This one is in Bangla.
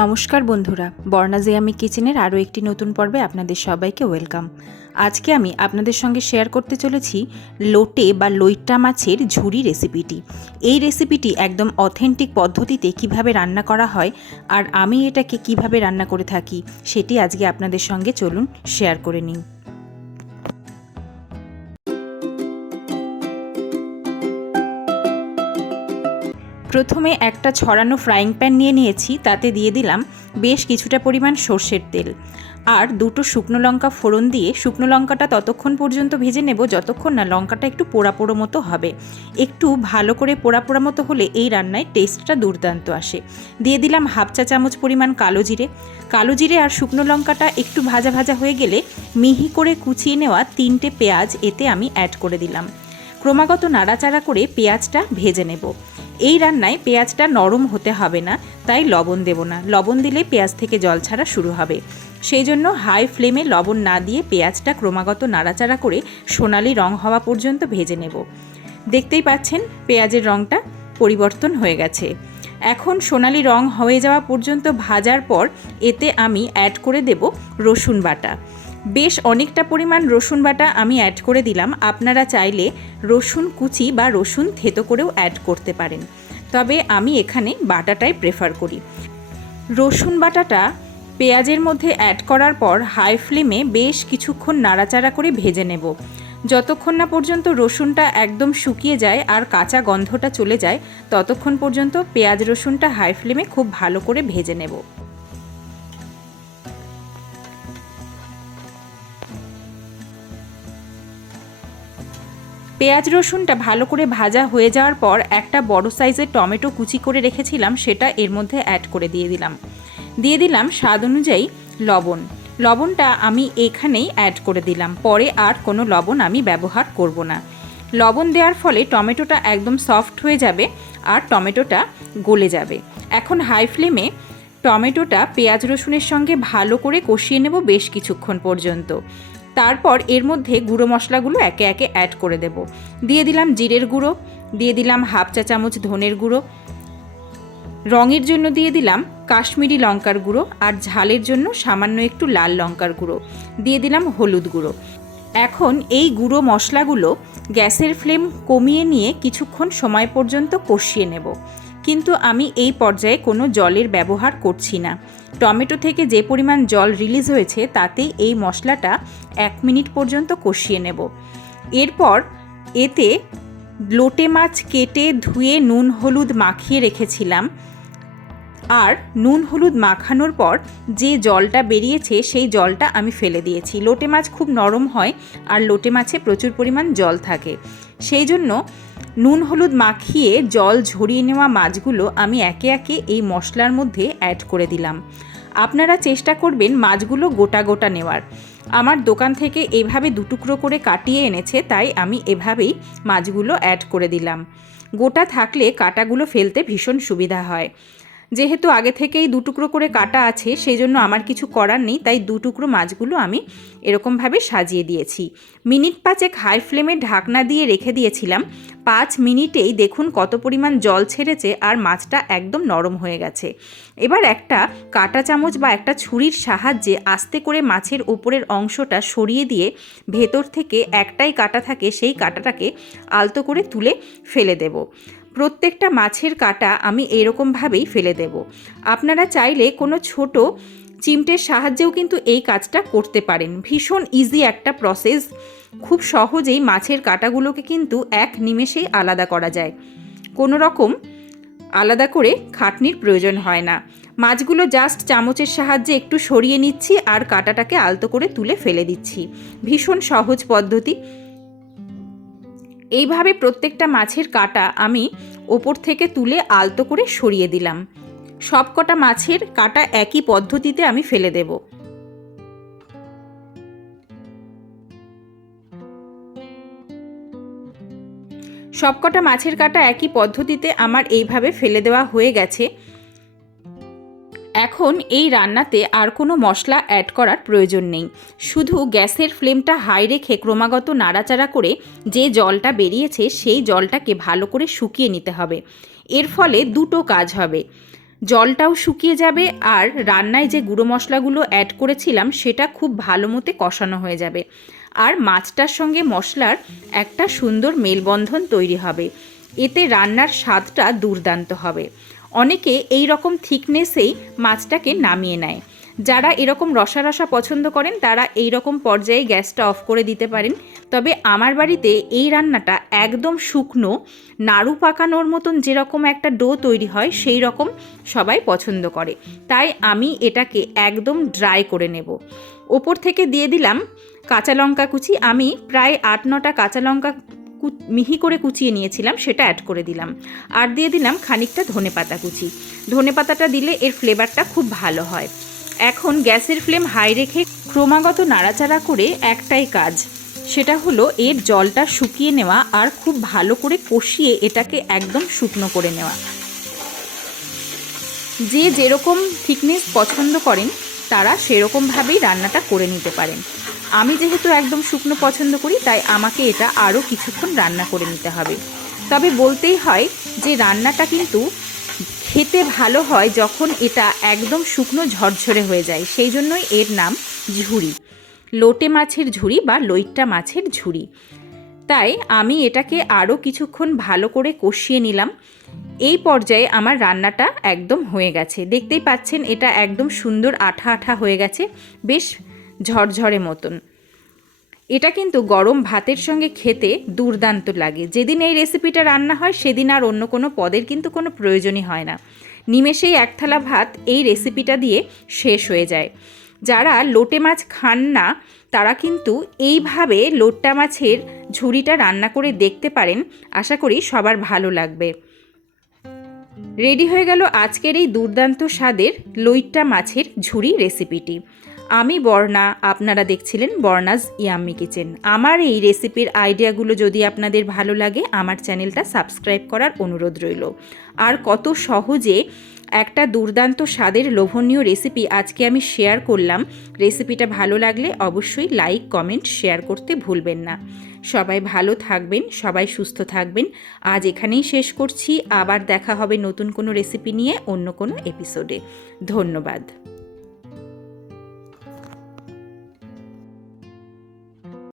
নমস্কার বন্ধুরা বর্ণাজে আমি কিচেনের আরও একটি নতুন পর্বে আপনাদের সবাইকে ওয়েলকাম। আজকে আমি আপনাদের সঙ্গে শেয়ার করতে চলেছি লোটে বা লইট্টা মাছের ঝুড়ি রেসিপিটি। এই রেসিপিটি একদম অথেন্টিক পদ্ধতিতে কীভাবে রান্না করা হয় আর আমি এটাকে কীভাবে রান্না করে থাকি, সেটি আজকে আপনাদের সঙ্গে চলুন শেয়ার করে নিই। প্রথমে একটা ছড়ানো ফ্রাইং প্যান নিয়ে নিয়েছি, তাতে দিয়ে দিলাম বেশ কিছুটা পরিমাণ সর্ষের তেল। আর দুটো শুকনো লঙ্কা ফোড়ন দিয়ে শুকনো লঙ্কাটা ততক্ষণ পর্যন্ত ভেজে নেব, যতক্ষণ না লঙ্কাটা একটু পোড়া পোড়ো মতো হবে। একটু ভালো করে পোড়া পোড়া মতো হলে এই রান্নায় টেস্টটা দুর্দান্ত আসে। দিয়ে দিলাম হাফ চা চামচ পরিমাণ কালো জিরে। কালো জিরে আর শুকনো লঙ্কাটা একটু ভাজা ভাজা হয়ে গেলে মিহি করে কুচিয়ে নেওয়া তিনটে পেঁয়াজ এতে আমি অ্যাড করে দিলাম। ক্রমাগত নাড়াচাড়া করে পেঁয়াজটা ভেজে নেব। এই রান্নায় পেঁয়াজটা নরম হতে হবে না, তাই লবণ দেব না। লবণ দিলে পেঁয়াজ থেকে জল ছাড়া শুরু হবে। সেই জন্য হাই ফ্লেমে লবণ না দিয়ে পেঁয়াজটা ক্রমাগত নাড়াচাড়া করে সোনালি রং হওয়া পর্যন্ত ভেজে নেব। দেখতেই পাচ্ছেন, পেঁয়াজের রংটা পরিবর্তন হয়ে গেছে। এখন সোনালি রং হয়ে যাওয়া পর্যন্ত ভাজার পর এতে আমি অ্যাড করে দেব রসুন বাটা। বেশ অনেকটা পরিমাণ রসুন বাটা আমি অ্যাড করে দিলাম। আপনারা চাইলে রসুন কুচি বা রসুন থেতো করেও অ্যাড করতে পারেন। তবে আমি এখানে বাটাটাই প্রেফার করি। রসুন বাটাটা পেঁয়াজের মধ্যে অ্যাড করার পর হাই ফ্লেমে বেশ কিছুক্ষণ নাড়াচাড়া করে ভেজে নেব। যতক্ষণ না পর্যন্ত রসুনটা একদম শুকিয়ে যায় আর কাঁচা গন্ধটা চলে যায়, ততক্ষণ পর্যন্ত পেঁয়াজ রসুনটা হাই ফ্লেমে খুব ভালো করে ভেজে নেব। পেঁয়াজ রসুনটা ভালো করে ভাজা হয়ে যাওয়ার পর একটা বড় সাইজের টমেটো কুচি করে রেখেছিলাম, সেটা এর মধ্যে অ্যাড করে দিয়ে দিলাম। দিয়ে দিলাম স্বাদ অনুযায়ী লবণ। লবণটা আমি এখানেই অ্যাড করে দিলাম। পরে আর কোনো লবণ আমি ব্যবহার করব না। লবণ দেওয়ার ফলে টমেটোটা একদম সফট হয়ে যাবে আর টমেটোটা গলে যাবে। এখন হাই ফ্লেমে টমেটোটা পেঁয়াজ রসুনের সঙ্গে ভালো করে কষিয়ে নেব বেশ কিছুক্ষণ পর্যন্ত। তারপর এর মধ্যে গুঁড়ো মশলাগুলো একে একে অ্যাড করে দেব। দিয়ে দিলাম জিরের গুঁড়ো, দিয়ে দিলাম হাফ চা চামচ ধনের গুঁড়ো, রঙের জন্য দিয়ে দিলাম কাশ্মীরি লঙ্কার গুঁড়ো আর ঝালের জন্য সামান্য একটু লাল লঙ্কার গুঁড়ো। দিয়ে দিলাম হলুদ গুঁড়ো। এখন এই গুঁড়ো মশলাগুলো গ্যাসের ফ্লেম কমিয়ে নিয়ে কিছুক্ষণ সময় পর্যন্ত কষিয়ে নেব। কিন্তু আমি এই পর্যায়ে কোনো জলের ব্যবহার করছি না। টমেটো থেকে যে পরিমাণ জল রিলিজ হয়েছে, তাতেই এই মশলাটা এক মিনিট পর্যন্ত কষিয়ে নেব। এরপর এতে লোটে মাছ কেটে ধুয়ে নুন হলুদ মাখিয়ে রেখেছিলাম। আর নুন হলুদ মাখানোর পর যে জলটা বেরিয়েছে, সেই জলটা আমি ফেলে দিয়েছি। লোটে মাছ খুব নরম হয় আর লোটে মাছে প্রচুর পরিমাণ জল থাকে। সেই জন্য নুন হলুদ মাখিয়ে জল ঝরিয়ে নেওয়া মাছগুলো আমি একে একে এই মশলার মধ্যে অ্যাড করে দিলাম। আপনারা চেষ্টা করবেন মাছগুলো গোটা গোটা নেওয়ার। আমার দোকান থেকে এভাবে দুটুকরো করে কাটিয়ে এনেছে, তাই আমি এভাবেই মাছগুলো অ্যাড করে দিলাম। গোটা থাকলে কাটাগুলো ফেলতে ভীষণ সুবিধা হয়। যেহেতু আগে থেকেই দুটুকরো করে কাটা আছে সেই জন্য আমার কিছু করার নেই, তাই দুটুকরো মাছগুলো আমি এরকমভাবে সাজিয়ে দিয়েছি। মিনিট পাঁচেক হাই ফ্লেমে ঢাকনা দিয়ে রেখে দিয়েছিলাম। পাঁচ মিনিটেই দেখুন কত পরিমাণ জল ছেড়েছে আর মাছটা একদম নরম হয়ে গেছে। এবার একটা কাটা চামচ বা একটা ছুরির সাহায্যে আস্তে করে মাছের উপরের অংশটা সরিয়ে দিয়ে ভেতর থেকে একটাই কাটা থাকে, সেই কাটাটাকে আলতো করে তুলে ফেলে দেব। প্রত্যেকটা মাছের কাটা আমি এরকমভাবেই ফেলে দেব। আপনারা চাইলে কোনো ছোট চিমটের সাহায্যেও কিন্তু এই কাজটা করতে পারেন। ভীষণ ইজি একটা প্রসেস খুব সহজেই মাছের কাটাগুলোকে কিন্তু এক নিমেষেই আলাদা করা যায়। কোনো রকম আলাদা করে খাটনির প্রয়োজন হয় না। মাছগুলো জাস্ট চামচের সাহায্যে একটু সরিয়ে নিচ্ছি আর কাটাটাকে আলতো করে তুলে ফেলে দিচ্ছি। ভীষণ সহজ পদ্ধতি। এইভাবে প্রত্যেকটা মাছের কাটা আমি ওপর থেকে তুলে আলতো করে সরিয়ে দিলাম। সব কটা মাছের কাটা একই পদ্ধতিতে আমি ফেলে দেব। সবকটা মাছের কাটা একই পদ্ধতিতে আমার এইভাবে ফেলে দেওয়া হয়ে গেছে। এখন এই রান্নাতে আর কোনো মশলা অ্যাড করার প্রয়োজন নেই। শুধু গ্যাসের ফ্লেমটা হাই রেখে ক্রমাগত নাড়াচাড়া করে যে জলটা বেরিয়েছে সেই জলটাকে ভালো করে শুকিয়ে নিতে হবে। এর ফলে দুটো কাজ হবে। জলটাও শুকিয়ে যাবে আর রান্নায় যে গুঁড়ো মশলাগুলো অ্যাড করেছিলাম সেটা খুব ভালো মতে কষানো হয়ে যাবে। আর মাছটার সঙ্গে মশলার একটা সুন্দর মেলবন্ধন তৈরি হবে। এতে রান্নার স্বাদটা দুর্দান্ত হবে। অনেকে এই রকম থিকনেসেই মাছটাকে নামিয়ে নেয়। যারা এরকম রসা রসা পছন্দ করেন, তারা এই রকম পর্যায়ে গ্যাসটা অফ করে দিতে পারেন। তবে আমার বাড়িতে এই রান্নাটা একদম শুকনো, নাড়ু পাকানোর মতন যেরকম একটা ডো তৈরি হয়, সেই রকম সবাই পছন্দ করে। তাই আমি এটাকে একদম ড্রাই করে নেব। ওপর থেকে দিয়ে দিলাম কাঁচা লঙ্কা কুচি। আমি প্রায় আট নটা কাঁচা লঙ্কা মিহি করে কুচিয়ে নিয়েছিলাম, সেটা অ্যাড করে দিলাম। আর দিয়ে দিলাম খানিকটা ধনেপাতা কুচি। ধনেপাতাটা দিলে এর ফ্লেভারটা খুব ভালো হয়। এখন গ্যাসের ফ্লেম হাই রেখে ক্রমাগত নাড়াচাড়া করে একটাই কাজ, সেটা হলো এর জলটা শুকিয়ে নেওয়া আর খুব ভালো করে কষিয়ে এটাকে একদম শুকনো করে নেওয়া। যে যেরকম থিকনেস পছন্দ করেন, তারা সেরকমভাবেই রান্নাটা করে নিতে পারেন। আমি যেহেতু একদম শুকনো পছন্দ করি, তাই আমাকে এটা আরও কিছুক্ষণ রান্না করে নিতে হবে। তবে বলতেই হয় যে রান্নাটা কিন্তু খেতে ভালো হয় যখন এটা একদম শুকনো ঝরঝরে হয়ে যায়। সেই জন্যই এর নাম ঝুড়ি। লোটে মাছের ঝুড়ি বা লইট্টা মাছের ঝুড়ি। তাই আমি এটাকে আরও কিছুক্ষণ ভালো করে কষিয়ে নিলাম। এই পর্যায়ে আমার রান্নাটা একদম হয়ে গেছে। দেখতেই পাচ্ছেন এটা একদম সুন্দর আঠা আঠা হয়ে গেছে। বেশ ঝরঝরে মতন। এটা কিন্তু গরম ভাতের সঙ্গে খেতে দুর্দান্ত লাগে। যেদিন এই রেসিপিটা রান্না হয়, সেদিন আর অন্য কোনো পদের কিন্তু কোনো প্রয়োজনই হয় না। নিমেষেই এক থালা ভাত এই রেসিপিটা দিয়ে শেষ হয়ে যায়। যারা লোটে মাছ খান না, তারা কিন্তু এইভাবে লোট্টা মাছের ঝুড়িটা রান্না করে দেখতে পারেন। আশা করি সবার ভালো লাগবে। রেডি হয়ে গেল আজকের এই দুর্দান্ত স্বাদের লইট্টা মাছের ঝুড়ি রেসিপিটি আমি বর্ণা, আপনারা দেখছিলেন বর্ণাজ ইয়াম্মি কিচেন। আমার এই রেসিপির আইডিয়াগুলো যদি আপনাদের ভালো লাগে, আমার চ্যানেলটা সাবস্ক্রাইব করার অনুরোধ রইল। আর কত সহজে একটা দুর্দান্ত স্বাদের লোভনীয় রেসিপি আজকে আমি শেয়ার করলাম। রেসিপিটা ভালো লাগলে অবশ্যই লাইক, কমেন্ট, শেয়ার করতে ভুলবেন না। সবাই ভালো থাকবেন, সবাই সুস্থ থাকবেন। আজ এখানেই শেষ করছি। আবার দেখা হবে নতুন কোনো রেসিপি নিয়ে অন্য কোনো এপিসোডে। ধন্যবাদ।